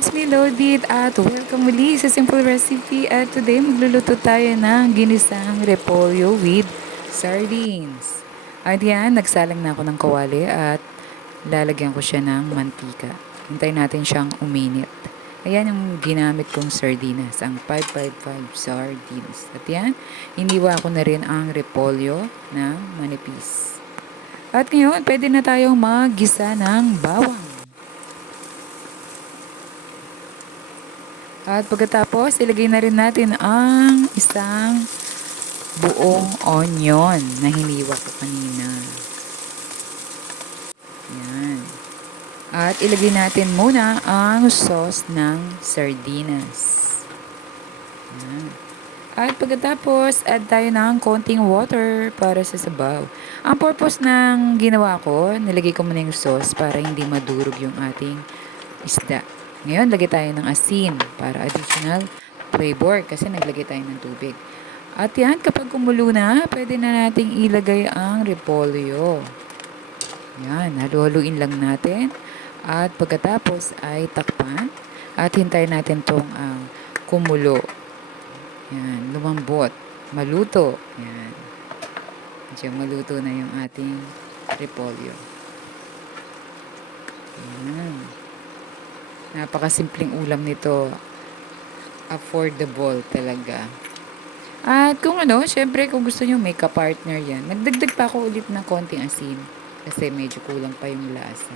it's me Lodit at welcome muli sa Simple Recipe at today magluluto tayo ng ginisang repolyo with sardines. At yan, nagsalang na ako ng kawali at lalagyan ko siya ng mantika. Hintayin natin siyang uminit. Ayan yung ginamit kong sardinas, ang 555 sardines. At yan, iniwa ko na rin ang repolyo na manipis. At ngayon, pwede na tayong maggisa ng bawang. At pagkatapos, ilagay na rin natin ang isang buong onion na hiniwa ko kanina. Yan. At ilagay natin muna ang sauce ng sardinas. Yan. At pagkatapos, add tayo ng konting water para sa sabaw. Ang purpose ng ginawa ko, nilagay ko muna yung sauce para hindi madurog yung ating isda. Ngayon, lagay tayo ng asin para additional flavor kasi naglagay tayo ng tubig. At yan, kapag kumulo na, pwede na nating ilagay ang repolyo. Yan, halu-haluin lang natin. At pagkatapos ay takpan at hintayin natin tong kumulo. Yan, lumambot, maluto. Yan. Medyo maluto na yung ating repolyo. Yan. Napakasimpleng ulam nito. Affordable talaga. At kung syempre kung gusto nyo may ka-partner yan. Nagdagdag pa ako ulit ng konting asin. Kasi medyo kulang pa yung lasa.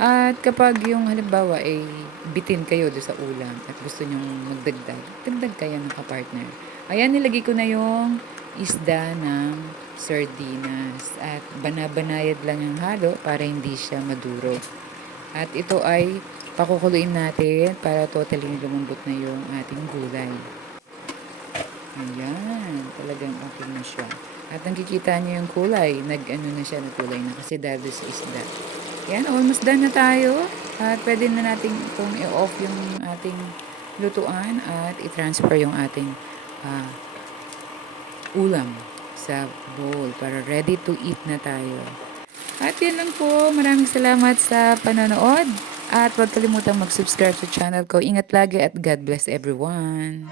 At kapag yung halimbawa ay bitin kayo do sa ulam at gusto nyo magdagdag, dagdag kayo ng ka-partner. Ayan, nilagay ko na yung isda ng sardinas. At banabanayad lang yung halo para hindi siya maduro. At ito ay pakukuluin natin para totally lumambot na yung ating gulay. Ayan, talagang okay na siya. At nakikita niyo yung kulay, na siya na kulay na kasi dahil sa isda. Ayan, almost done na tayo. At pwede na natin itong i-off yung ating lutuan at i-transfer yung ating ulam sa bowl para ready to eat na tayo. At yan lang po. Maraming salamat sa panonood. At huwag kalimutang mag-subscribe sa channel ko. Ingat lagi at God bless everyone.